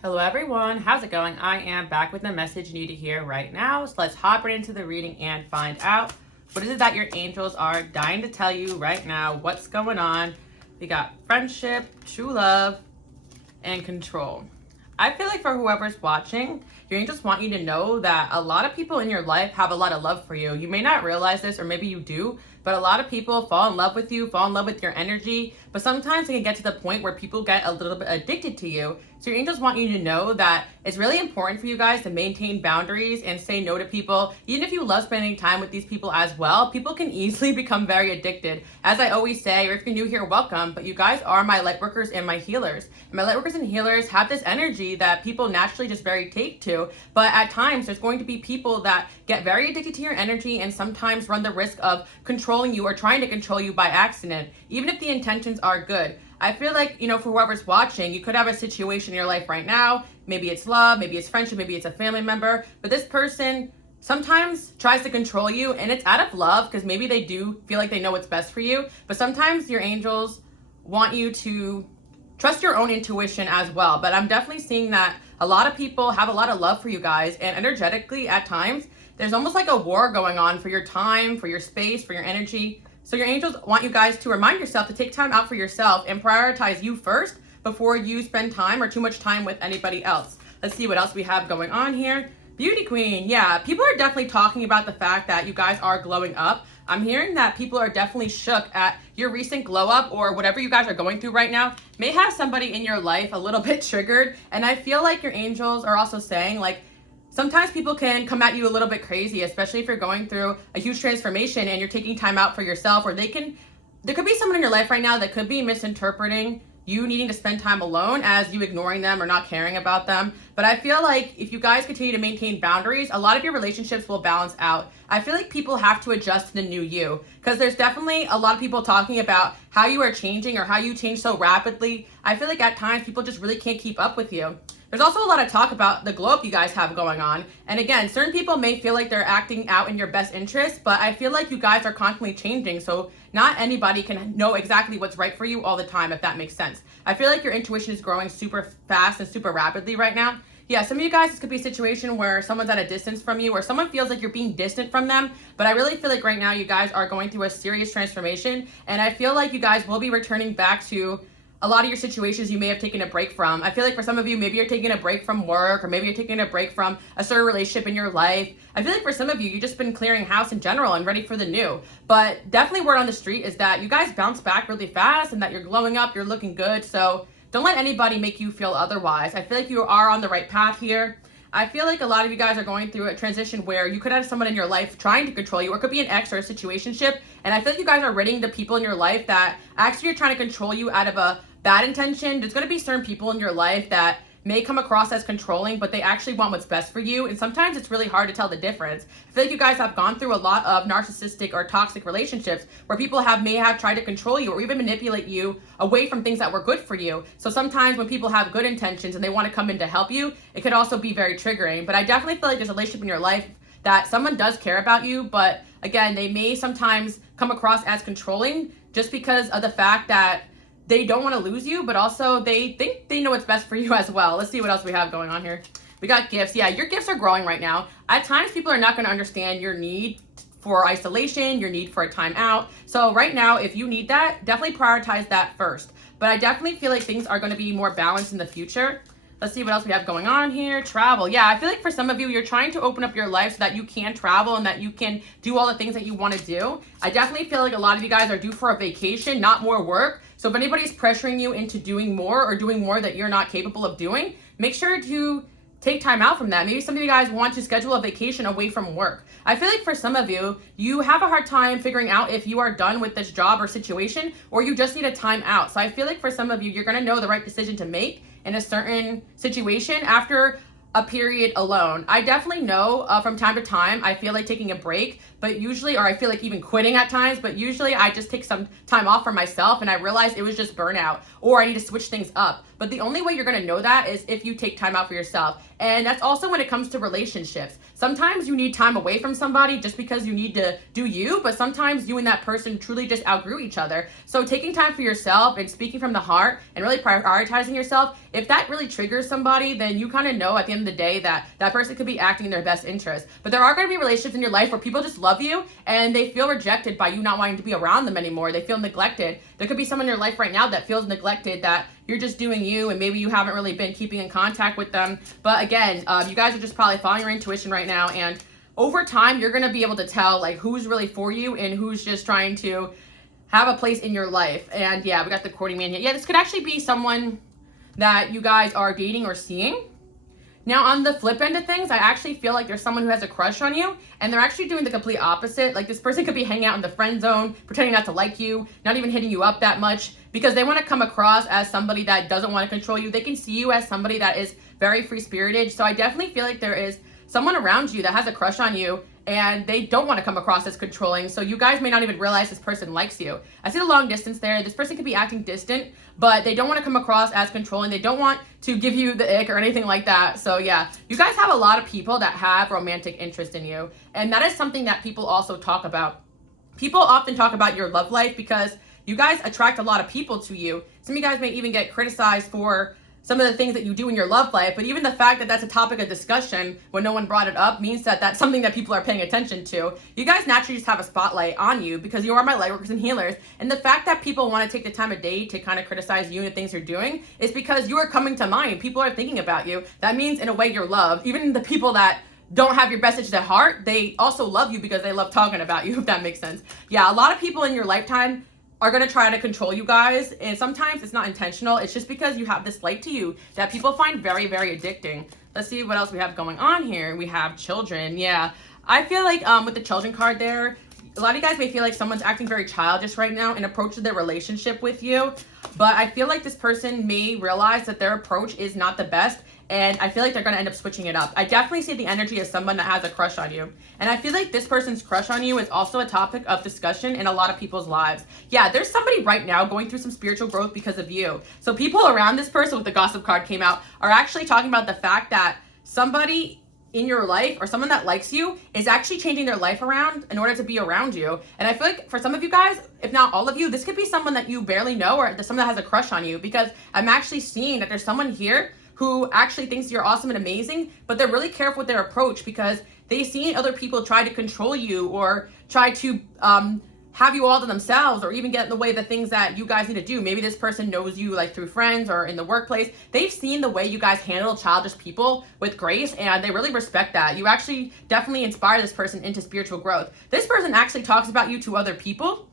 Hello everyone, how's it going? I am back with a message you need to hear right now. So let's hop right into the reading and find out what is it that your angels are dying to tell you right now. What's going on? We got friendship, true love, and control. I feel like for whoever's watching, your angels want you to know that a lot of people in your life have a lot of love for you. You may not realize this, or maybe you do, but a lot of people fall in love with you, fall in love with your energy. But sometimes it can get to the point where people get a little bit addicted to you. So your angels want you to know that it's really important for you guys to maintain boundaries and say no to people. Even if you love spending time with these people as well, people can easily become very addicted. As I always say, or if you're new here, welcome, but you guys are my light workers and my healers. And my light workers and healers have this energy that people naturally just very take to, but at times there's going to be people that get very addicted to your energy and sometimes run the risk of controlling you or trying to control you by accident, even if the intentions are good. I feel like, for whoever's watching, you could have a situation in your life right now. Maybe it's love, maybe it's friendship, maybe it's a family member, but this person sometimes tries to control you, and it's out of love because maybe they do feel like they know what's best for you, but sometimes your angels want you to trust your own intuition as well. But I'm definitely seeing that a lot of people have a lot of love for you guys, and energetically at times, there's almost like a war going on for your time, for your space, for your energy. So your angels want you guys to remind yourself to take time out for yourself and prioritize you first before you spend time or too much time with anybody else. Let's see what else we have going on here. Beauty queen. Yeah, people are definitely talking about the fact that you guys are glowing up. I'm hearing that people are definitely shook at your recent glow up, or whatever you guys are going through right now may have somebody in your life a little bit triggered. And I feel like your angels are also saying, like, sometimes people can come at you a little bit crazy, especially if you're going through a huge transformation and you're taking time out for yourself, or there could be someone in your life right now that could be misinterpreting you needing to spend time alone as you ignoring them or not caring about them. But I feel like if you guys continue to maintain boundaries, a lot of your relationships will balance out. I feel like people have to adjust to the new you, because there's definitely a lot of people talking about how you are changing or how you change so rapidly. I feel like at times people just really can't keep up with you. There's also a lot of talk about the glow up you guys have going on. And again, certain people may feel like they're acting out in your best interest, but I feel like you guys are constantly changing. So not anybody can know exactly what's right for you all the time, if that makes sense. I feel like your intuition is growing super fast and super rapidly right now. Yeah, some of you guys, this could be a situation where someone's at a distance from you, or someone feels like you're being distant from them. But I really feel like right now you guys are going through a serious transformation. And I feel like you guys will be returning back to a lot of your situations you may have taken a break from. I feel like for some of you, maybe you're taking a break from work, or maybe you're taking a break from a certain relationship in your life. I feel like for some of you, you've just been clearing house in general and ready for the new. But definitely word on the street is that you guys bounce back really fast and that you're glowing up, you're looking good. So don't let anybody make you feel otherwise. I feel like you are on the right path here. I feel like a lot of you guys are going through a transition where you could have someone in your life trying to control you, or it could be an ex or a situationship. And I feel like you guys are ridding the people in your life that actually are trying to control you out of a bad intention. There's going to be certain people in your life that may come across as controlling, but they actually want what's best for you. And sometimes it's really hard to tell the difference. I feel like you guys have gone through a lot of narcissistic or toxic relationships where people may have tried to control you or even manipulate you away from things that were good for you. So sometimes when people have good intentions and they want to come in to help you, it could also be very triggering. But I definitely feel like there's a relationship in your life that someone does care about you, but again, they may sometimes come across as controlling just because of the fact that they don't want to lose you, but also they think they know what's best for you as well. Let's see what else we have going on here. We got gifts. Yeah, your gifts are growing right now. At times, people are not going to understand your need for isolation, your need for a time out. So right now, if you need that, definitely prioritize that first. But I definitely feel like things are going to be more balanced in the future. Let's see what else we have going on here. Travel. Yeah, I feel like for some of you, you're trying to open up your life so that you can travel and that you can do all the things that you want to do. I definitely feel like a lot of you guys are due for a vacation, not more work. So if anybody's pressuring you into doing more or doing more that you're not capable of doing, make sure to take time out from that. Maybe some of you guys want to schedule a vacation away from work. I feel like for some of you, you have a hard time figuring out if you are done with this job or situation, or you just need a time out. So I feel like for some of you, you're going to know the right decision to make in a certain situation after a period alone. I definitely know from time to time, I feel like taking a break, but usually, or I feel like even quitting at times, but usually I just take some time off for myself and I realized it was just burnout, or I need to switch things up. But the only way you're going to know that is if you take time out for yourself. And that's also when it comes to relationships. Sometimes you need time away from somebody just because you need to do you, but sometimes you and that person truly just outgrew each other. So taking time for yourself and speaking from the heart and really prioritizing yourself, if that really triggers somebody, then you kind of know at the end of the day that that person could be acting in their best interest. But there are going to be relationships in your life where people just love you and they feel rejected by you not wanting to be around them anymore. They feel neglected. There could be someone in your life right now that feels neglected, that you're just doing you and maybe you haven't really been keeping in contact with them. But again, you guys are just probably following your intuition right now, and over time you're going to be able to tell like who's really for you and who's just trying to have a place in your life. And yeah, we got the courting man here. Yeah, this could actually be someone that you guys are dating or seeing. Now, on the flip end of things, I actually feel like there's someone who has a crush on you, and they're actually doing the complete opposite. Like, this person could be hanging out in the friend zone, pretending not to like you, not even hitting you up that much, because they want to come across as somebody that doesn't want to control you. They can see you as somebody that is very free-spirited. So I definitely feel like there is someone around you that has a crush on you, and they don't want to come across as controlling. So you guys may not even realize this person likes you. I see the long distance there. This person could be acting distant, but they don't want to come across as controlling. They don't want to give you the ick or anything like that. So yeah, you guys have a lot of people that have romantic interest in you. And that is something that people also talk about. People often talk about your love life because you guys attract a lot of people to you. Some of you guys may even get criticized for some of the things that you do in your love life, but even the fact that that's a topic of discussion when no one brought it up means that that's something that people are paying attention to. You guys naturally just have a spotlight on you because you are my light workers and healers, and the fact that people want to take the time of day to kind of criticize you and the things you're doing is because you are coming to mind. People are thinking about you. That means in a way you're loved. Even the people that don't have your best interest at heart, they also love you because they love talking about you, if that makes sense. Yeah, a lot of people in your lifetime are going to try to control you guys, and sometimes it's not intentional. It's just because you have this light to you that people find very, very addicting. Let's see what else we have going on here. We have children. Yeah, I feel like with the children card there, a lot of you guys may feel like someone's acting very childish right now in approach to their relationship with you, but I feel like this person may realize that their approach is not the best, and I feel like they're going to end up switching it up. I definitely see the energy as someone that has a crush on you. And I feel like this person's crush on you is also a topic of discussion in a lot of people's lives. Yeah, there's somebody right now going through some spiritual growth because of you. So people around this person with the gossip card came out are actually talking about the fact that somebody in your life or someone that likes you is actually changing their life around in order to be around you. And I feel like for some of you guys, if not all of you, this could be someone that you barely know or someone that has a crush on you, because I'm actually seeing that there's someone here who actually thinks you're awesome and amazing, but they're really careful with their approach because they've seen other people try to control you or try to have you all to themselves, or even get in the way of the things that you guys need to do. Maybe this person knows you like through friends or in the workplace. They've seen the way you guys handle childish people with grace, and they really respect that. You actually definitely inspire this person into spiritual growth. This person actually talks about you to other people,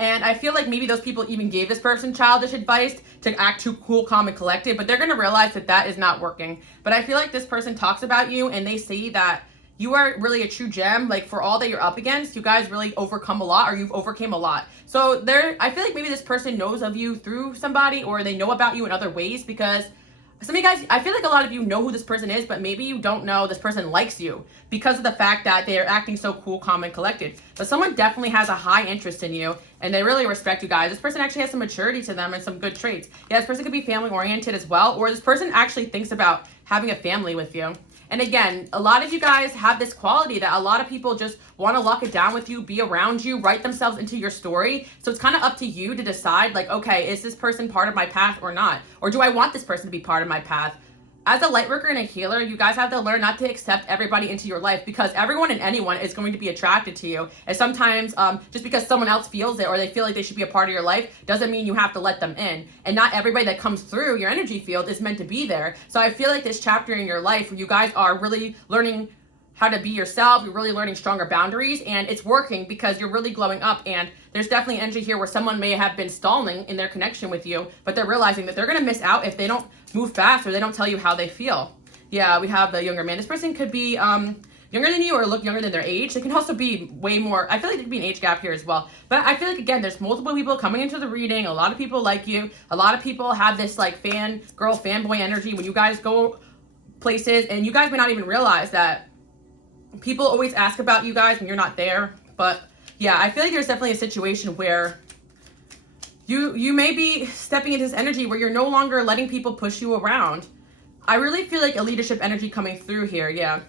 and I feel like maybe those people even gave this person childish advice to act too cool, calm, and collected, but they're going to realize that that is not working. But I feel like this person talks about you and they say that you are really a true gem. Like, for all that you're up against, you guys really overcome a lot, or you've overcame a lot. So I feel like maybe this person knows of you through somebody, or they know about you in other ways, because some of you guys, I feel like a lot of you know who this person is, but maybe you don't know this person likes you because of the fact that they are acting so cool, calm, and collected. But someone definitely has a high interest in you, and they really respect you guys. This person actually has some maturity to them and some good traits. Yeah, this person could be family-oriented as well, or this person actually thinks about having a family with you. And again, a lot of you guys have this quality that a lot of people just want to lock it down with you, be around you, write themselves into your story. So it's kind of up to you to decide, like, okay, is this person part of my path or not? Or do I want this person to be part of my path? As a light worker and a healer, you guys have to learn not to accept everybody into your life, because everyone and anyone is going to be attracted to you. And sometimes just because someone else feels it or they feel like they should be a part of your life doesn't mean you have to let them in. And not everybody that comes through your energy field is meant to be there. So I feel like this chapter in your life where you guys are really learning how to be yourself, you're really learning stronger boundaries, and it's working because you're really glowing up. And there's definitely energy here where someone may have been stalling in their connection with you, but they're realizing that they're going to miss out if they don't move fast or they don't tell you how they feel. Yeah, we have the younger man. This person could be younger than you or look younger than their age. They can also be way more, I feel like there could be an age gap here as well. But I feel like, again, there's multiple people coming into the reading. A lot of people like you. A lot of people have this like fanboy energy when you guys go places, and you guys may not even realize that people always ask about you guys when you're not there. But yeah, I feel like there's definitely a situation where you may be stepping into this energy where you're no longer letting people push you around. I really feel like a leadership energy coming through here, yeah.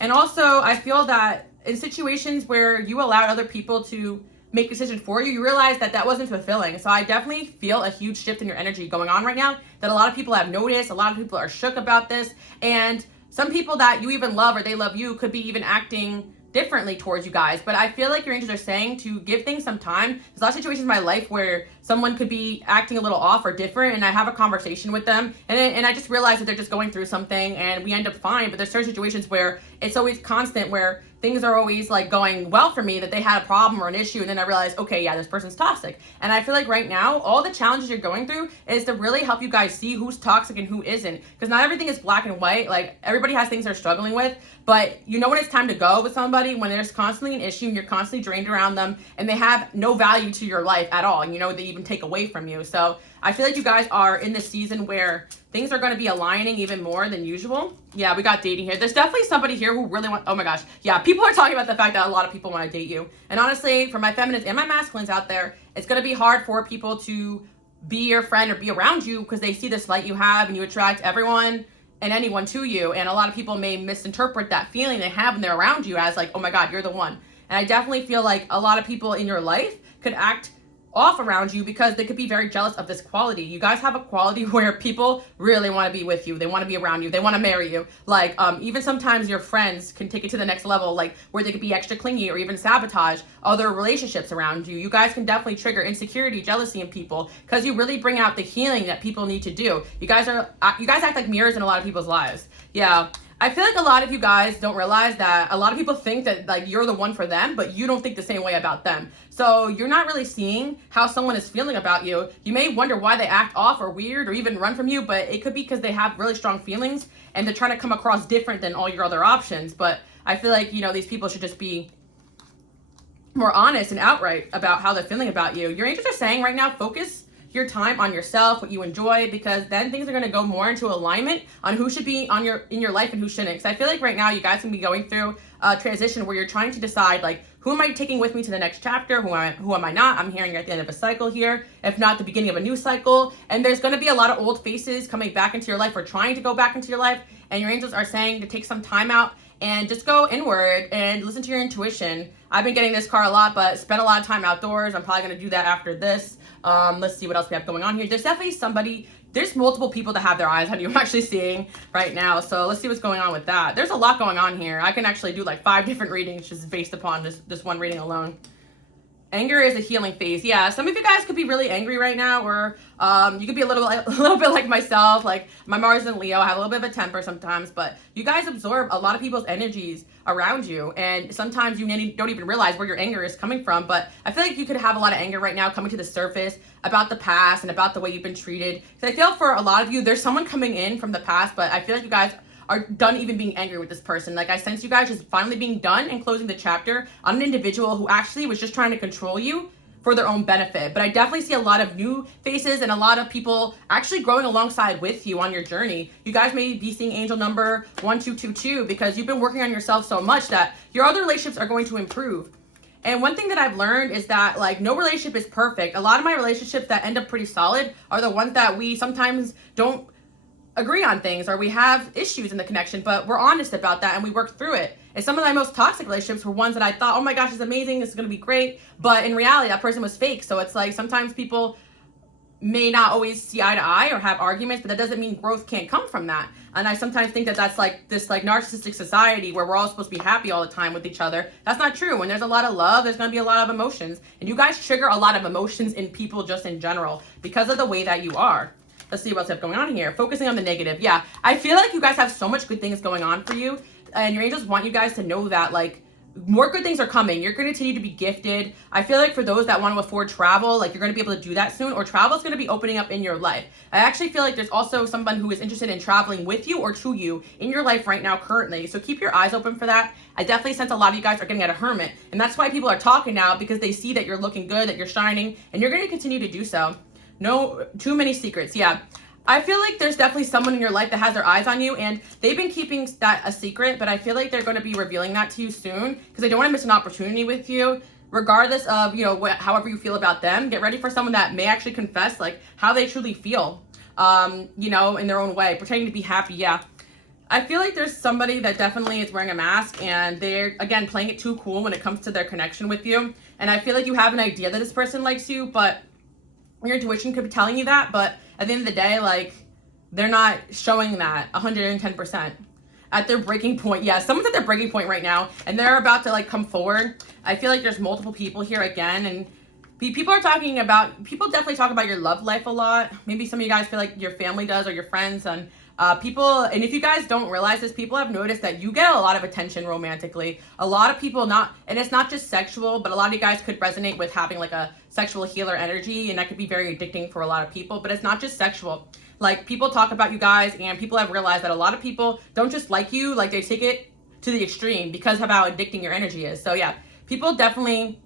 And also, I feel that in situations where you allowed other people to make decisions for you, you realize that that wasn't fulfilling. So I definitely feel a huge shift in your energy going on right now that a lot of people have noticed. A lot of people are shook about this. And some people that you even love or they love you could be even acting differently towards you guys. But I feel like your angels are saying to give things some time. There's a lot of situations in my life where someone could be acting a little off or different, and I have a conversation with them, and I just realize that they're just going through something, and we end up fine. But there's certain situations where it's always constant, where things are always like going well for me, that they had a problem or an issue, and then I realize, okay, yeah, this person's toxic. And I feel like right now, all the challenges you're going through is to really help you guys see who's toxic and who isn't. Because not everything is black and white. Like, everybody has things they're struggling with, but you know when it's time to go with somebody, when there's constantly an issue and you're constantly drained around them, and they have no value to your life at all, and you know they even take away from you. So I feel like you guys are in this season where things are going to be aligning even more than usual. Yeah, we got dating here. There's definitely somebody here who really oh my gosh. Yeah, people are talking about the fact that a lot of people want to date you. And honestly, for my feminines and my masculines out there, it's going to be hard for people to be your friend or be around you because they see this light you have and you attract everyone and anyone to you. And a lot of people may misinterpret that feeling they have when they're around you as like, oh my God, you're the one. And I definitely feel like a lot of people in your life could act off around you because they could be very jealous of this quality. You guys have a quality where people really want to be with you. They want to be around you. They want to marry you. Like, even sometimes your friends can take it to the next level, like where they could be extra clingy or even sabotage other relationships around you. You guys can definitely trigger insecurity, jealousy in people because you really bring out the healing that people need to do. You guys act like mirrors in a lot of people's lives. Yeah. I feel like a lot of you guys don't realize that a lot of people think that like you're the one for them, but you don't think the same way about them. So you're not really seeing how someone is feeling about you. You may wonder why they act off or weird or even run from you, but it could be because they have really strong feelings and they're trying to come across different than all your other options. But I feel like, you know, these people should just be more honest and outright about how they're feeling about you. Your angels are saying right now, focus your time on yourself, what you enjoy, because then things are going to go more into alignment on who should be on in your life and who shouldn't. Because I feel like right now you guys can be going through a transition where you're trying to decide, like, who am I taking with me to the next chapter? Who am I not? I'm hearing you're at the end of a cycle here, if not the beginning of a new cycle. And there's going to be a lot of old faces coming back into your life or trying to go back into your life. And your angels are saying to take some time out and just go inward and listen to your intuition. I've been getting this card a lot, but spend a lot of time outdoors. I'm probably going to do that after this. Let's see what else we have going on here. There's definitely there's multiple people that have their eyes on you. I'm actually seeing right now. So let's see what's going on with that. There's a lot going on here. I can actually do like 5 different readings just based upon this one reading alone. Anger is a healing phase. Yeah, some of you guys could be really angry right now, or you could be a little bit like myself. Like my Mars and Leo, I have a little bit of a temper sometimes, but you guys absorb a lot of people's energies around you, and sometimes you don't even realize where your anger is coming from. But I feel like you could have a lot of anger right now coming to the surface about the past and about the way you've been treated. Because I feel for a lot of you, there's someone coming in from the past, but I feel like you guys are done even being angry with this person. Like I sense you guys just finally being done and closing the chapter on an individual who actually was just trying to control you for their own benefit. But I definitely see a lot of new faces and a lot of people actually growing alongside with you on your journey. You guys may be seeing angel number 1222 because you've been working on yourself so much that your other relationships are going to improve. And one thing that I've learned is that like no relationship is perfect. A lot of my relationships that end up pretty solid are the ones that we sometimes don't agree on things, or we have issues in the connection, but we're honest about that and we work through it. And some of my most toxic relationships were ones that I thought, oh my gosh, it's amazing, this is going to be great, but in reality that person was fake. So it's like sometimes people may not always see eye to eye or have arguments, but that doesn't mean growth can't come from that. And I sometimes think that that's like this like narcissistic society where we're all supposed to be happy all the time with each other. That's not true. When there's a lot of love, there's going to be a lot of emotions, and you guys trigger a lot of emotions in people just in general because of the way that you are. Let's see what's going on here. Focusing on the negative. Yeah, I feel like you guys have so much good things going on for you, and your angels want you guys to know that like more good things are coming. You're going to continue to be gifted. I feel like for those that want to afford travel, like you're going to be able to do that soon, or travel is going to be opening up in your life. I actually feel like there's also someone who is interested in traveling with you or to you in your life right now currently. So keep your eyes open for that. I definitely sense a lot of you guys are getting at a hermit, and that's why people are talking now, because they see that you're looking good, that you're shining, and you're going to continue to do so. No too many secrets. Yeah, I feel like there's definitely someone in your life that has their eyes on you, and they've been keeping that a secret, but I feel like they're going to be revealing that to you soon because they don't want to miss an opportunity with you. regardless of, you know, however you feel about them, get ready for someone that may actually confess like how they truly feel, you know, in their own way, pretending to be happy. Yeah. I feel like there's somebody that definitely is wearing a mask and they're, again, playing it too cool when it comes to their connection with you. And I feel like you have an idea that this person likes you, but your intuition could be telling you that. But at the end of the day, like, they're not showing that 110%. At their breaking point. Yeah, someone's at their breaking point right now and they're about to like come forward. I feel like there's multiple people here again, and people definitely talk about your love life a lot. Maybe some of you guys feel like your family does, or your friends, and and if you guys don't realize this, people have noticed that you get a lot of attention romantically. A lot of people and it's not just sexual, but a lot of you guys could resonate with having like a sexual healer energy, and that could be very addicting for a lot of people, but it's not just sexual. Like, people talk about you guys, and people have realized that a lot of people don't just like you, like, they take it to the extreme because of how addicting your energy is. So yeah, people definitely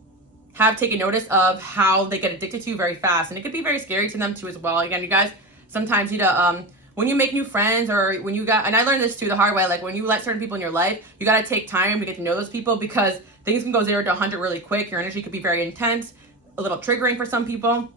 have taken notice of how they get addicted to you very fast, and it could be very scary to them too as well. Again, you guys sometimes need to, when you make new friends, or when and I learned this too the hard way, like when you let certain people in your life, you got to take time to get to know those people, because things can go 0 to 100 really quick. Your energy could be very intense, a little triggering for some people.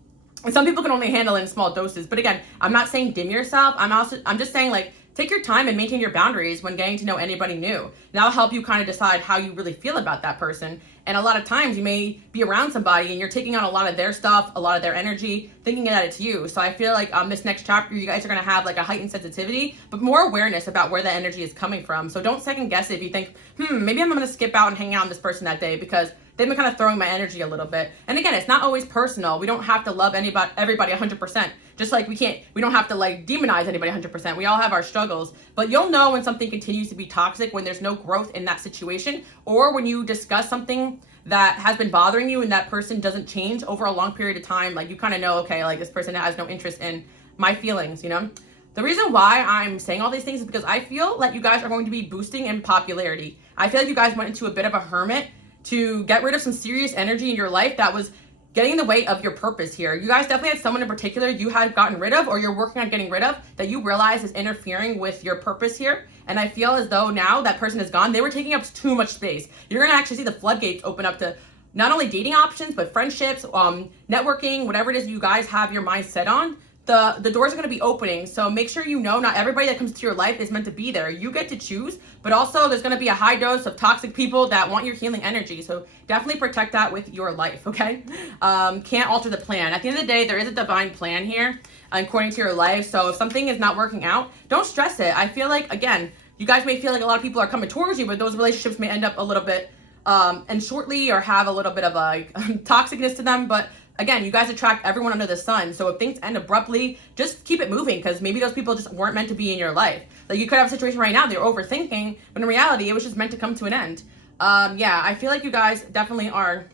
And some people can only handle it in small doses. But again, I'm not saying dim yourself. I'm just saying, like, take your time and maintain your boundaries when getting to know anybody new. That'll help you kind of decide how you really feel about that person. And a lot of times you may be around somebody and you're taking on a lot of their stuff, a lot of their energy, thinking that it's you. So I feel like this next chapter, you guys are going to have like a heightened sensitivity, but more awareness about where the energy is coming from. So don't second guess it if you think, maybe I'm going to skip out and hang out with this person that day because they've been kind of throwing my energy a little bit. And again, it's not always personal. We don't have to love everybody 100%. Just like we don't have to like demonize anybody 100%. We all have our struggles, but you'll know when something continues to be toxic, when there's no growth in that situation, or when you discuss something that has been bothering you and that person doesn't change over a long period of time. Like, you kind of know, okay, like, this person has no interest in my feelings, you know? The reason why I'm saying all these things is because I feel like you guys are going to be boosting in popularity. I feel like you guys went into a bit of a hermit to get rid of some serious energy in your life that was getting in the way of your purpose here. You guys definitely had someone in particular you had gotten rid of, or you're working on getting rid of, that you realize is interfering with your purpose here. And I feel as though now that person is gone, they were taking up too much space. You're gonna actually see the floodgates open up to not only dating options, but friendships, networking, whatever it is you guys have your mind set on. The doors are going to be opening. So make sure you know not everybody that comes to your life is meant to be there. You get to choose, but also there's going to be a high dose of toxic people that want your healing energy. So definitely protect that with your life, okay? Can't alter the plan. At the end of the day, there is a divine plan here according to your life. So if something is not working out, don't stress it. I feel like, again, you guys may feel like a lot of people are coming towards you, but those relationships may end up a little bit and shortly, or have a little bit of like toxicness to them. But again, you guys attract everyone under the sun. So if things end abruptly, just keep it moving, because maybe those people just weren't meant to be in your life. Like, you could have a situation right now, they're overthinking, but in reality, it was just meant to come to an end. Yeah, I feel like you guys definitely are.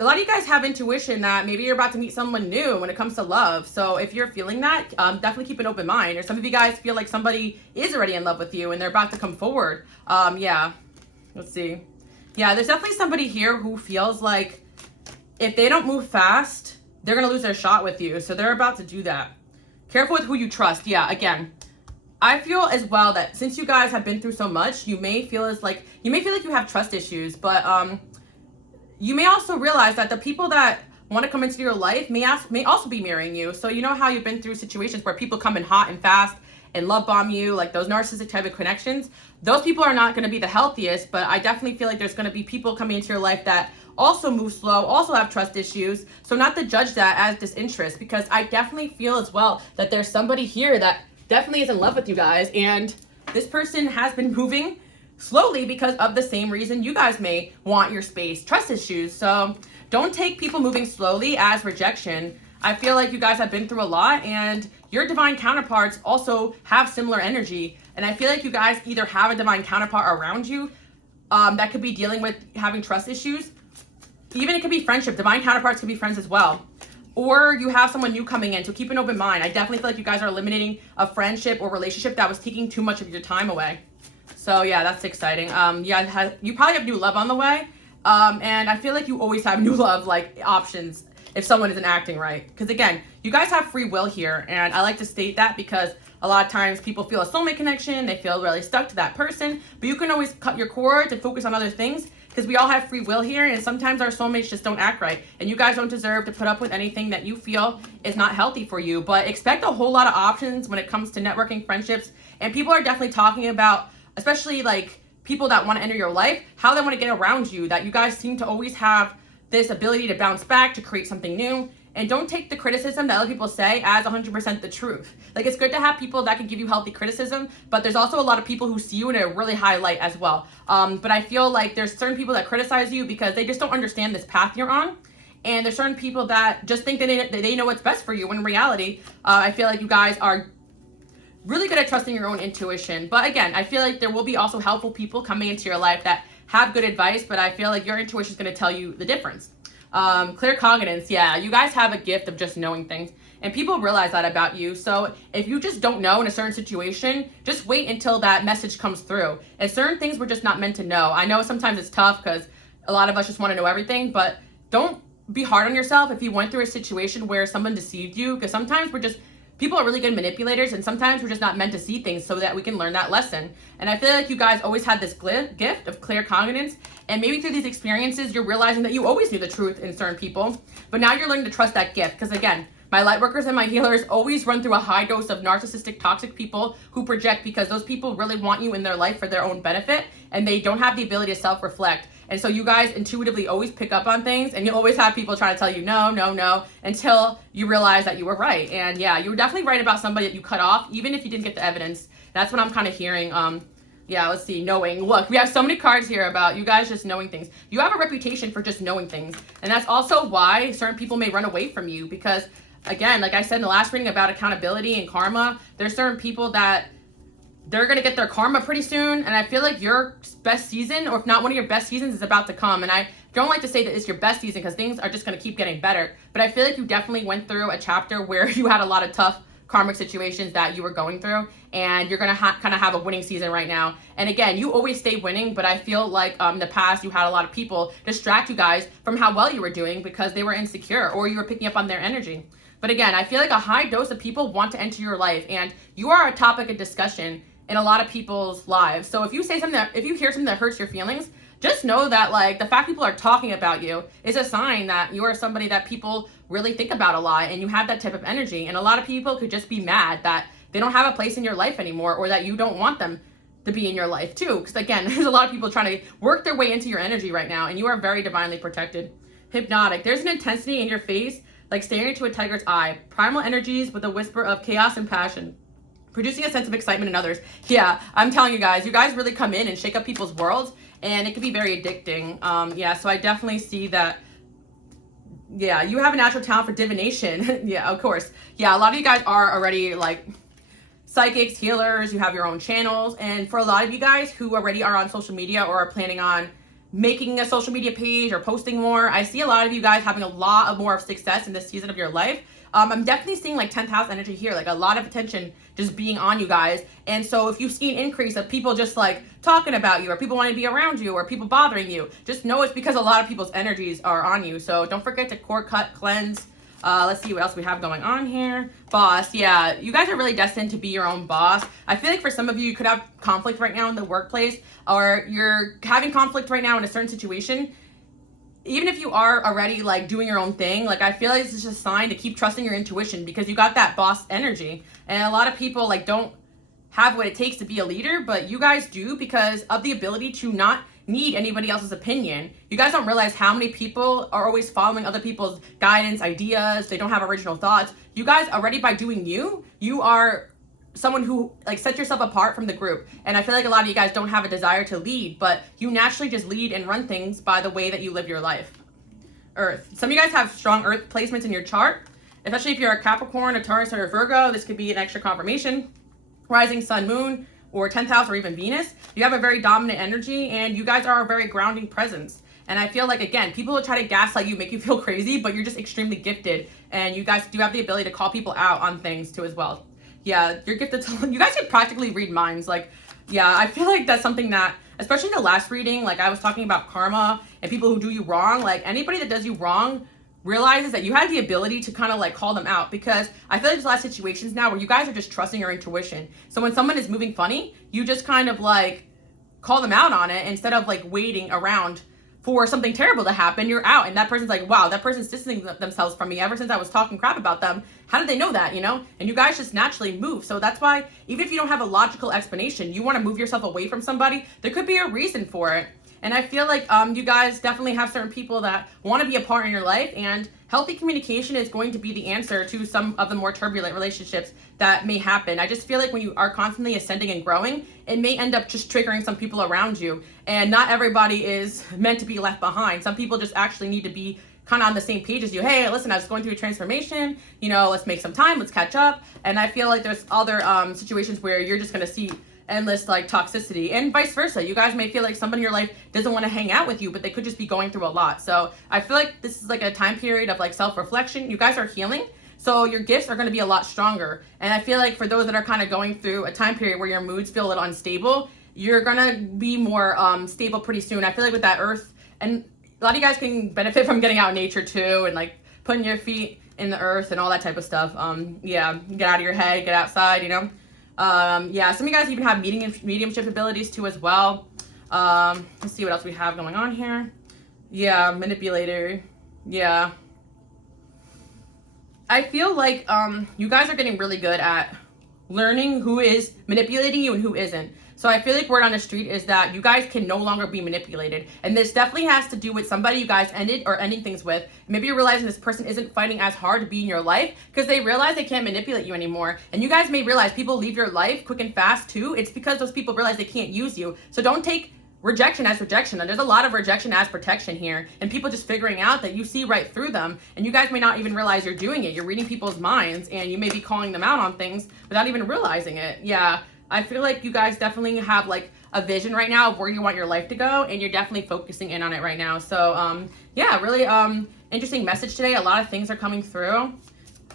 A lot of you guys have intuition that maybe you're about to meet someone new when it comes to love. So if you're feeling that, definitely keep an open mind. Or some of you guys feel like somebody is already in love with you and they're about to come forward. Yeah, let's see. Yeah, there's definitely somebody here who feels like if they don't move fast, they're going to lose their shot with you. So they're about to do that. Careful with who you trust. Yeah, again, I feel as well that since you guys have been through so much, you may feel like you have trust issues, but you may also realize that the people that want to come into your life may also be mirroring you. So you know how you've been through situations where people come in hot and fast and love bomb you, like those narcissistic type of connections. Those people are not going to be the healthiest, but I definitely feel like there's going to be people coming into your life that also move slow, also have trust issues. So not to judge that as disinterest, because I definitely feel as well that there's somebody here that definitely is in love with you guys, and this person has been moving slowly because of the same reason you guys may want your space, trust issues. So don't take people moving slowly as rejection. I feel like you guys have been through a lot, and your divine counterparts also have similar energy. And I feel like you guys either have a divine counterpart around you that could be dealing with having trust issues. Even it could be friendship. Divine counterparts could be friends as well. Or you have someone new coming in. So keep an open mind. I definitely feel like you guys are eliminating a friendship or relationship that was taking too much of your time away. So yeah, that's exciting. Yeah, you probably have new love on the way. And I feel like you always have new love like options if someone isn't acting right. Because again, you guys have free will here. And I like to state that because a lot of times people feel a soulmate connection. They feel really stuck to that person. But you can always cut your cord to focus on other things. because we all have free will here, and sometimes our soulmates just don't act right, and you guys don't deserve to put up with anything that you feel is not healthy for you. But expect a whole lot of options when it comes to networking, friendships, and people are definitely talking about, especially like people that want to enter your life, how they want to get around you, that you guys seem to always have this ability to bounce back, to create something new. And don't take the criticism that other people say as 100% the truth. Like, it's good to have people that can give you healthy criticism, but there's also a lot of people who see you in a really high light as well. But I feel like there's certain people that criticize you because they just don't understand this path you're on. And there's certain people that just think that they know what's best for you. When in reality, I feel like you guys are really good at trusting your own intuition. But again, I feel like there will be also helpful people coming into your life that have good advice, but I feel like your intuition is going to tell you the difference. Clear cognizance, yeah, you guys have a gift of just knowing things, and people realize that about you. So if you just don't know in a certain situation, just wait until that message comes through. And certain things we're just not meant to know. I know sometimes it's tough because a lot of us just want to know everything, but don't be hard on yourself if you went through a situation where someone deceived you, because sometimes people are really good manipulators, and sometimes we're just not meant to see things so that we can learn that lesson. And I feel like you guys always had this gift of clear cognizance, and maybe through these experiences, you're realizing that you always knew the truth in certain people, but now you're learning to trust that gift. Because again, my light workers and my healers always run through a high dose of narcissistic, toxic people who project, because those people really want you in their life for their own benefit, and they don't have the ability to self-reflect. And so you guys intuitively always pick up on things, and you always have people trying to tell you no, no, no, until you realize that you were right. And yeah, you were definitely right about somebody that you cut off, even if you didn't get the evidence. That's what I'm kind of hearing. Yeah, let's see, knowing. Look, we have so many cards here about you guys just knowing things. You have a reputation for just knowing things. And that's also why certain people may run away from you, because again, like I said in the last reading about accountability and karma, there's certain people that they're going to get their karma pretty soon. And I feel like your best season, or if not one of your best seasons, is about to come. And I don't like to say that it's your best season because things are just going to keep getting better. But I feel like you definitely went through a chapter where you had a lot of tough karmic situations that you were going through, and you're going to kind of have a winning season right now. And again, you always stay winning, but I feel like in the past you had a lot of people distract you guys from how well you were doing because they were insecure, or you were picking up on their energy. But again, I feel like a high dose of people want to enter your life, and you are a topic of discussion in a lot of people's lives. So if you say something if you hear something that hurts your feelings, just know that like the fact people are talking about you is a sign that you are somebody that people really think about a lot, and you have that type of energy. And a lot of people could just be mad that they don't have a place in your life anymore, or that you don't want them to be in your life too. Because again, there's a lot of people trying to work their way into your energy right now, and you are very divinely protected. Hypnotic. There's an intensity in your face, like staring into a tiger's eye. Primal energies with a whisper of chaos and passion, producing a sense of excitement in others. Yeah, I'm telling you guys really come in and shake up people's worlds, and it can be very addicting. Yeah, so I definitely see that. Yeah, you have a natural talent for divination. Yeah, of course. Yeah, a lot of you guys are already like psychics, healers. You have your own channels. And for a lot of you guys who already are on social media or are planning on making a social media page or posting more, I see a lot of you guys having a lot of more of success in this season of your life. I'm definitely seeing like 10th house energy here, like a lot of attention just being on you guys. And so if you see an increase of people just like talking about you, or people wanting to be around you, or people bothering you, just know it's because a lot of people's energies are on you. So don't forget to core cut, cleanse. Let's see what else we have going on here. Boss, yeah, you guys are really destined to be your own boss. I feel like for some of you, you could have conflict right now in the workplace, or you're having conflict right now in a certain situation. Even if you are already like doing your own thing, like I feel like it's just a sign to keep trusting your intuition, because you got that boss energy. And a lot of people like don't have what it takes to be a leader, but you guys do, because of the ability to not need anybody else's opinion. You guys don't realize how many people are always following other people's guidance, ideas. They don't have original thoughts. You guys already, by doing you are someone who like sets yourself apart from the group. And I feel like a lot of you guys don't have a desire to lead, but you naturally just lead and run things by the way that you live your life. Earth. Some of you guys have strong earth placements in your chart, especially if you're a Capricorn, a Taurus, or a Virgo. This could be an extra confirmation. Rising sun, moon, or 10th house, or even Venus. You have a very dominant energy, and you guys are a very grounding presence. And I feel like, again, people will try to gaslight you, make you feel crazy, but you're just extremely gifted. And you guys do have the ability to call people out on things too as well. Yeah, you're gifted to, you guys can practically read minds. Like, yeah, I feel like that's something that, especially in the last reading, like I was talking about karma and people who do you wrong, like anybody that does you wrong realizes that you have the ability to kind of like call them out, because I feel like there's a lot of situations now where you guys are just trusting your intuition. So when someone is moving funny, you just kind of like call them out on it instead of like waiting around for something terrible to happen, you're out. And that person's like, wow, that person's distancing themselves from me ever since I was talking crap about them. How did they know that, you know? And you guys just naturally move. So that's why, even if you don't have a logical explanation, you want to move yourself away from somebody, there could be a reason for it. And I feel like you guys definitely have certain people that want to be a part in your life, and healthy communication is going to be the answer to some of the more turbulent relationships that may happen. I just feel like when you are constantly ascending and growing, it may end up just triggering some people around you. And not everybody is meant to be left behind. Some people just actually need to be kind of on the same page as you. Hey, listen, I was going through a transformation, you know, let's make some time, let's catch up. And I feel like there's other situations where you're just going to see endless like toxicity, and vice versa. You guys may feel like somebody in your life doesn't want to hang out with you, but they could just be going through a lot. So I feel like this is like a time period of like self-reflection. You guys are healing, so your gifts are going to be a lot stronger. And I feel like for those that are kind of going through a time period where your moods feel a little unstable, you're going to be more stable pretty soon. I feel like with that earth, and a lot of you guys can benefit from getting out in nature too, and like putting your feet in the earth and all that type of stuff. Yeah, get out of your head, get outside, you know. Yeah, some of you guys even have mediumship abilities too as well. Let's see what else we have going on here. Yeah, manipulator. Yeah. I feel like you guys are getting really good at learning who is manipulating you and who isn't. So I feel like word on the street is that you guys can no longer be manipulated. And this definitely has to do with somebody you guys ended or ending things with. Maybe you're realizing this person isn't fighting as hard to be in your life because they realize they can't manipulate you anymore. And you guys may realize people leave your life quick and fast too. It's because those people realize they can't use you. So don't take rejection as rejection. And there's a lot of rejection as protection here. And people just figuring out that you see right through them. And you guys may not even realize you're doing it. You're reading people's minds and you may be calling them out on things without even realizing it. Yeah. I feel like you guys definitely have like a vision right now of where you want your life to go, and you're definitely focusing in on it right now. So yeah, really interesting message today. A lot of things are coming through.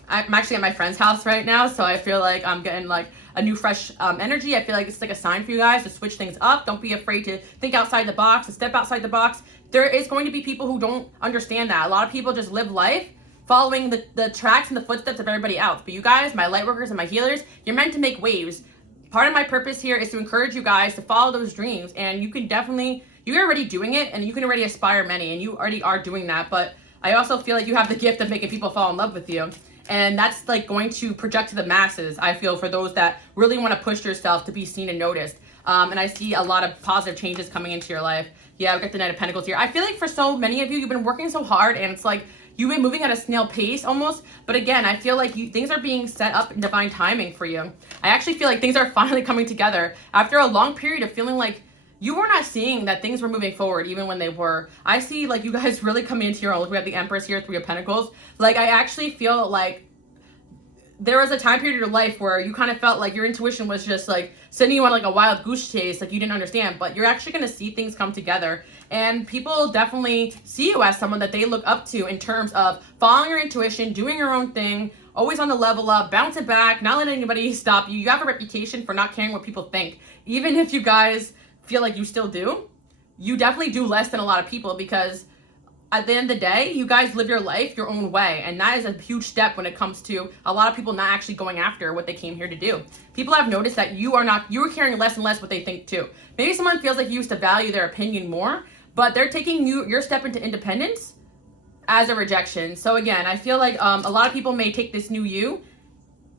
I'm actually at my friend's house right now, so I feel like I'm getting like a new fresh energy. I feel like it's like a sign for you guys to switch things up. Don't be afraid to think outside the box and step outside the box. There is going to be people who don't understand that. A lot of people just live life following the tracks and the footsteps of everybody else. But you guys, my light workers and my healers, you're meant to make waves. Part of my purpose here is to encourage you guys to follow those dreams, and you can definitely, you're already doing it, and you can already aspire many, and you already are doing that. But I also feel like you have the gift of making people fall in love with you, and that's like going to project to the masses. I feel for those that really want to push yourself to be seen and noticed. And I see a lot of positive changes coming into your life. Yeah, we got the Knight of Pentacles here. I feel like for so many of you, you've been working so hard, and it's like you've been moving at a snail pace almost. But again, I feel like things are being set up in divine timing for you. I actually feel like things are finally coming together after a long period of feeling like you were not seeing that things were moving forward even when they were. I see like you guys really coming into your own. Look, we have the Empress here, Three of Pentacles. Like I actually feel like there was a time period of your life where you kind of felt like your intuition was just like sending you on like a wild goose chase, like you didn't understand, but you're actually going to see things come together. And people definitely see you as someone that they look up to in terms of following your intuition, doing your own thing, always on the level up, bouncing back, not letting anybody stop you. You have a reputation for not caring what people think. Even if you guys feel like you still do, you definitely do less than a lot of people, because at the end of the day, you guys live your life your own way. And that is a huge step when it comes to a lot of people not actually going after what they came here to do. People have noticed that you're caring less and less what they think too. Maybe someone feels like you used to value their opinion more, but they're taking your step into independence as a rejection. So again, I feel like a lot of people may take this new you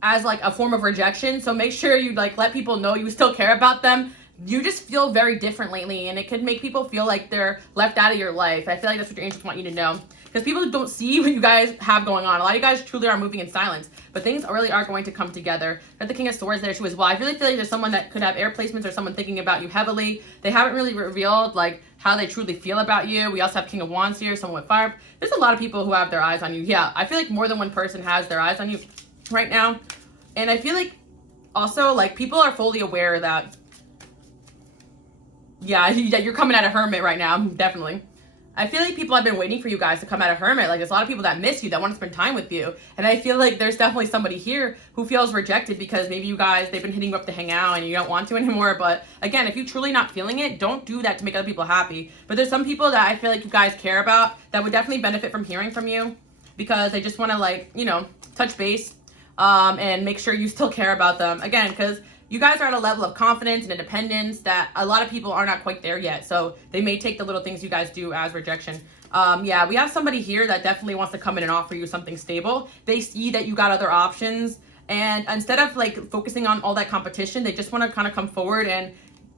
as like a form of rejection. So make sure you like let people know you still care about them. You just feel very different lately, and it could make people feel like they're left out of your life. I feel like that's what your angels want you to know, because people don't see what you guys have going on. A lot of you guys truly are moving in silence, but things really are going to come together. Got the King of Swords there too as well. I really feel like there's someone that could have air placements or someone thinking about you heavily. They haven't really revealed like how they truly feel about you. We also have King of Wands here, someone with fire. There's a lot of people who have their eyes on you. Yeah, I feel like more than one person has their eyes on you right now. And I feel like also like people are fully aware that yeah, you're coming out of Hermit right now, definitely. I feel like people have been waiting for you guys to come out of Hermit. Like, there's a lot of people that miss you, that want to spend time with you. And I feel like there's definitely somebody here who feels rejected because maybe you guys, they've been hitting you up to hang out and you don't want to anymore. But again, if you're truly not feeling it, don't do that to make other people happy. But there's some people that I feel like you guys care about that would definitely benefit from hearing from you, because they just want to, like, you know, touch base and make sure you still care about them. Again, because you guys are at a level of confidence and independence that a lot of people are not quite there yet. So they may take the little things you guys do as rejection. Yeah, we have somebody here that definitely wants to come in and offer you something stable. They see that you got other options, and instead of like focusing on all that competition, they just want to kind of come forward and,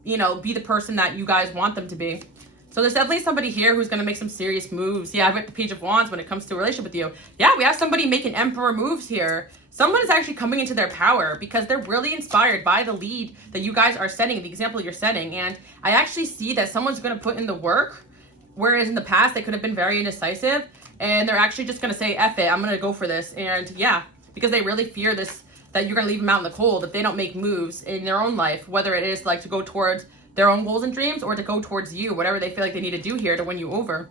you know, be the person that you guys want them to be. So there's definitely somebody here who's going to make some serious moves. Yeah, I've got the Page of Wands when it comes to a relationship with you. Yeah, we have somebody making Emperor moves here. Someone is actually coming into their power because they're really inspired by the lead that you guys are setting, the example you're setting. And I actually see that someone's going to put in the work, whereas in the past they could have been very indecisive. And they're actually just going to say, F it, I'm going to go for this. And yeah, because they really fear this, that you're going to leave them out in the cold if they don't make moves in their own life, whether it is like to go towards their own goals and dreams or to go towards you, whatever they feel like they need to do here to win you over.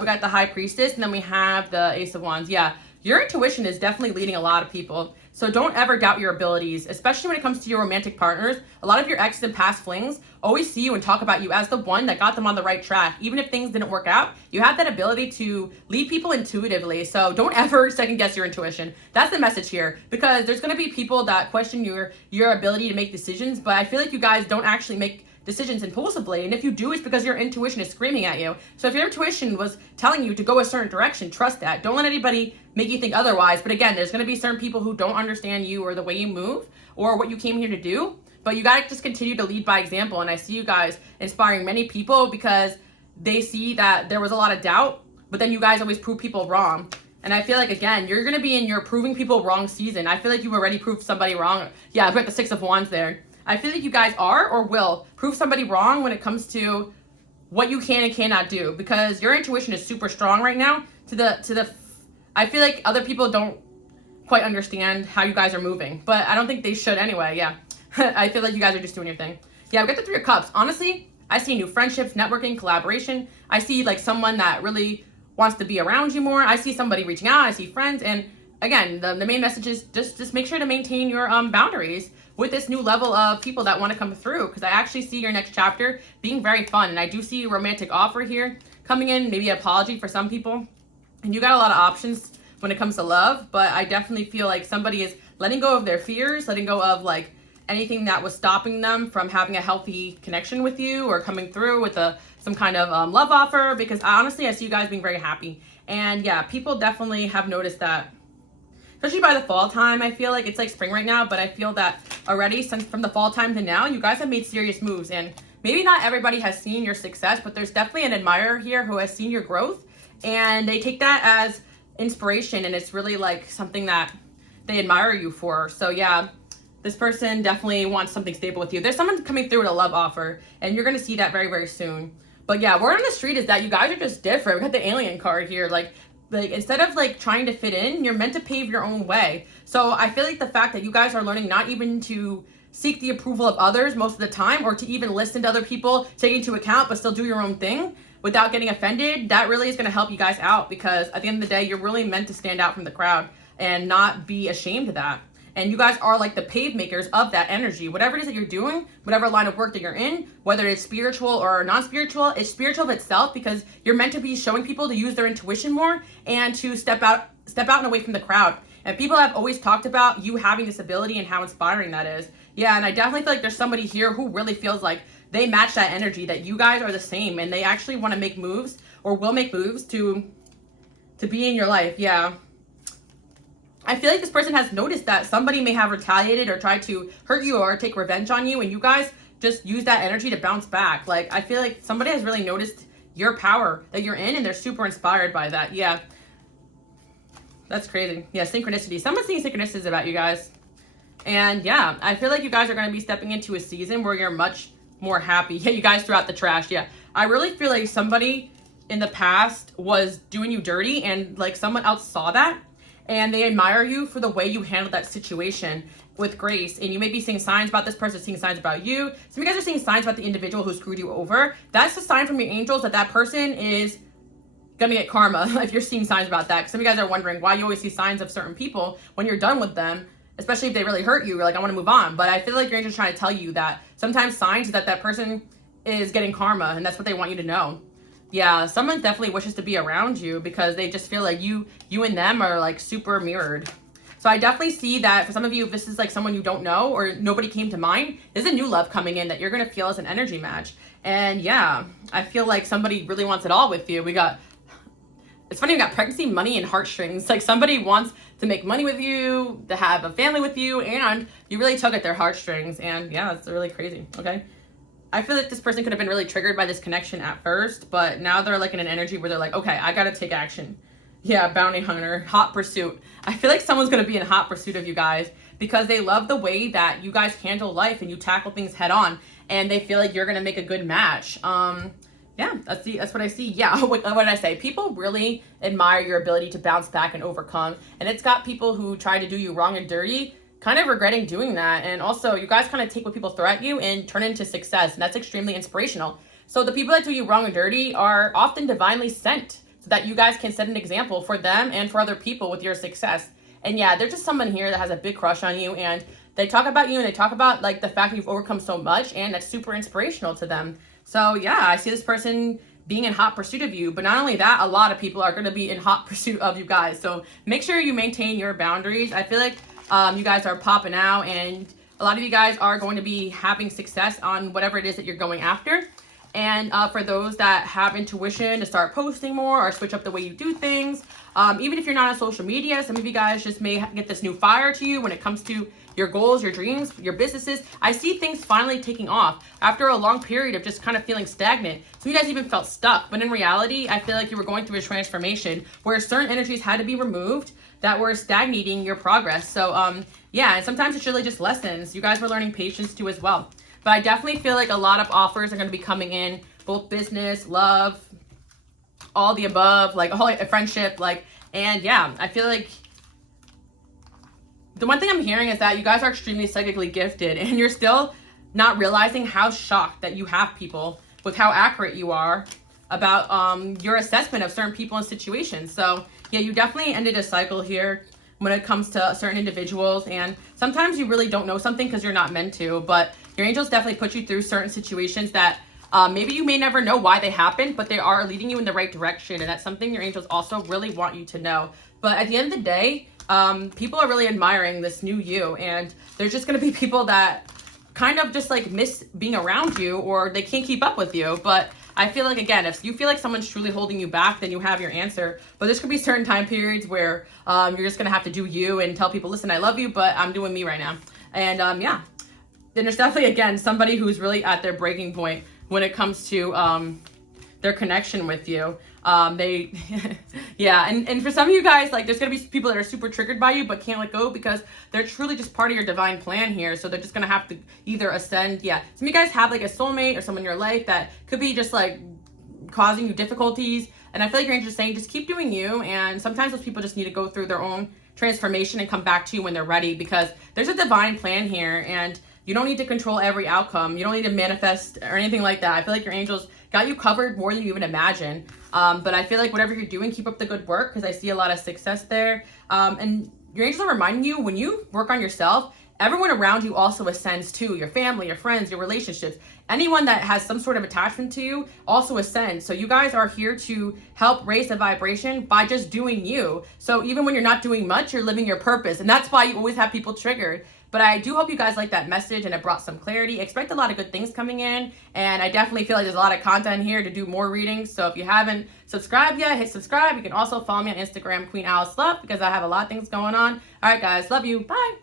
We got the High Priestess, and then we have the Ace of Wands. Yeah, your intuition is definitely leading a lot of people. So don't ever doubt your abilities, especially when it comes to your romantic partners. A lot of your exes and past flings always see you and talk about you as the one that got them on the right track. Even if things didn't work out, you have that ability to lead people intuitively. So don't ever second guess your intuition. That's the message here, because there's going to be people that question your ability to make decisions, but I feel like you guys don't actually make decisions impulsively, and if you do, it's because your intuition is screaming at you. So if your intuition was telling you to go a certain direction, trust that. Don't let anybody make you think otherwise. But again, there's going to be certain people who don't understand you or the way you move or what you came here to do, but you got to just continue to lead by example. And I see you guys inspiring many people because they see that there was a lot of doubt, but then you guys always prove people wrong. And I feel like, again, you're going to be in your proving people wrong season. I feel like you already proved somebody wrong. Yeah, I've got the Six of Wands there. I feel like you guys are or will prove somebody wrong when it comes to what you can and cannot do, because your intuition is super strong right now I feel like other people don't quite understand how you guys are moving, but I don't think they should anyway. Yeah. I feel like you guys are just doing your thing. Yeah, we got the Three of Cups. Honestly, I see new friendships, networking, collaboration. I see like someone that really wants to be around you more. I see somebody reaching out. I see friends. And again, the main message is just make sure to maintain your boundaries with this new level of people that want to come through, because I actually see your next chapter being very fun. And I do see a romantic offer here coming in, maybe an apology for some people. And you got a lot of options when it comes to love, but I definitely feel like somebody is letting go of their fears, letting go of like anything that was stopping them from having a healthy connection with you or coming through with some kind of love offer, because honestly, I see you guys being very happy. And yeah, people definitely have noticed that. Especially by the fall time, I feel like it's like spring right now, but I feel that already since from the fall time to now, you guys have made serious moves. And maybe not everybody has seen your success, but there's definitely an admirer here who has seen your growth, and they take that as inspiration, and it's really like something that they admire you for. So yeah, this person definitely wants something stable with you. There's someone coming through with a love offer, and you're going to see that very, very soon. But yeah, word on the street is that you guys are just different. We got the alien card here. Like instead of like trying to fit in, you're meant to pave your own way. So I feel like the fact that you guys are learning not even to seek the approval of others most of the time, or to even listen to other people, take into account, but still do your own thing without getting offended, that really is going to help you guys out, because at the end of the day, you're really meant to stand out from the crowd and not be ashamed of that. And you guys are like the pave makers of that energy. Whatever it is that you're doing, whatever line of work that you're in, whether it's spiritual or non-spiritual, it's spiritual of itself, because you're meant to be showing people to use their intuition more and to step out and away from the crowd. And people have always talked about you having this ability and how inspiring that is. Yeah, and I definitely feel like there's somebody here who really feels like they match that energy, that you guys are the same, and they actually want to make moves or will make moves to be in your life. Yeah. I feel like this person has noticed that somebody may have retaliated or tried to hurt you or take revenge on you, and you guys just use that energy to bounce back. Like, I feel like somebody has really noticed your power that you're in, and they're super inspired by that. Yeah. That's crazy. Yeah, synchronicity. Someone's seeing synchronicities about you guys. And yeah, I feel like you guys are going to be stepping into a season where you're much more happy. Yeah, you guys threw out the trash. Yeah. I really feel like somebody in the past was doing you dirty, and like someone else saw that, and they admire you for the way you handled that situation with grace. And you may be seeing signs about this person, seeing signs about you. Some of you guys are seeing signs about the individual who screwed you over. That's a sign from your angels that that person is gonna get karma, if you're seeing signs about that. Some of you guys are wondering why you always see signs of certain people when you're done with them, especially if they really hurt you. You're like, I want to move on. But I feel like your angels trying to tell you that sometimes signs that that person is getting karma, and that's what they want you to know. Yeah, someone definitely wishes to be around you because they just feel like you and them are like super mirrored. So I definitely see that for some of you, if this is like someone you don't know or nobody came to mind, there's a new love coming in that you're going to feel as an energy match. And yeah, I feel like somebody really wants it all with you. It's funny, we got pregnancy, money, and heartstrings. Like somebody wants to make money with you, to have a family with you, and you really tug at their heartstrings. And yeah, it's really crazy, okay? I feel like this person could have been really triggered by this connection at first, but now they're like in an energy where they're like, okay, I gotta take action. Yeah, bounty hunter, hot pursuit. I feel like someone's gonna be in hot pursuit of you guys because they love the way that you guys handle life and you tackle things head on, and they feel like you're gonna make a good match. Yeah, that's what I see. Yeah, what did I say? People really admire your ability to bounce back and overcome, and it's got people who try to do you wrong and dirty kind of regretting doing that. And also, you guys kind of take what people throw at you and turn it into success, and that's extremely inspirational. So the people that do you wrong and dirty are often divinely sent so that you guys can set an example for them and for other people with your success. And yeah, there's just someone here that has a big crush on you, and they talk about you and they talk about like the fact that you've overcome so much, and that's super inspirational to them. So yeah, I see this person being in hot pursuit of you, but not only that, a lot of people are going to be in hot pursuit of you guys. So make sure you maintain your boundaries. I feel like you guys are popping out, and a lot of you guys are going to be having success on whatever it is that you're going after. And for those that have intuition to start posting more or switch up the way you do things, even if you're not on social media, some of you guys just may get this new fire to you when it comes to your goals, your dreams, your businesses. I see things finally taking off after a long period of just kind of feeling stagnant. Some of you guys even felt stuck, but in reality, I feel like you were going through a transformation where certain energies had to be removed that were stagnating your progress. So yeah, and sometimes it's really just lessons. You guys were learning patience too as well. But I definitely feel like a lot of offers are going to be coming in, both business, love, all the above, like all friendship, like, and yeah, I feel like the one thing I'm hearing is that you guys are extremely psychically gifted, and you're still not realizing how shocked that you have people with how accurate you are about your assessment of certain people and situations. So yeah, you definitely ended a cycle here when it comes to certain individuals, and sometimes you really don't know something because you're not meant to, but your angels definitely put you through certain situations that maybe you may never know why they happened, but they are leading you in the right direction, and that's something your angels also really want you to know. But at the end of the day, people are really admiring this new you, and there's just going to be people that kind of just like miss being around you, or they can't keep up with you. But I feel like, again, if you feel like someone's truly holding you back, then you have your answer. But there's going to be certain time periods where you're just going to have to do you and tell people, listen, I love you, but I'm doing me right now. And yeah, then there's definitely, again, somebody who's really at their breaking point when it comes to their connection with you. Yeah, and for some of you guys, like, there's gonna be people that are super triggered by you but can't let go because they're truly just part of your divine plan here. So they're just gonna have to either ascend. Yeah, some of you guys have like a soulmate or someone in your life that could be just like causing you difficulties, and I feel like your angels saying just keep doing you. And sometimes those people just need to go through their own transformation and come back to you when they're ready, because there's a divine plan here, and you don't need to control every outcome. You don't need to manifest or anything like that. I feel like your angels got you covered more than you even imagine. But I feel like whatever you're doing, keep up the good work, because I see a lot of success there. And your angels are reminding you, when you work on yourself, everyone around you also ascends too. Your family, your friends, your relationships, anyone that has some sort of attachment to you also ascends. So you guys are here to help raise the vibration by just doing you. So even when you're not doing much, you're living your purpose. And that's why you always have people triggered. But I do hope you guys like that message and it brought some clarity. Expect a lot of good things coming in. And I definitely feel like there's a lot of content here to do more readings. So if you haven't subscribed yet, hit subscribe. You can also follow me on Instagram, Queen Alice Love, because I have a lot of things going on. All right, guys. Love you. Bye.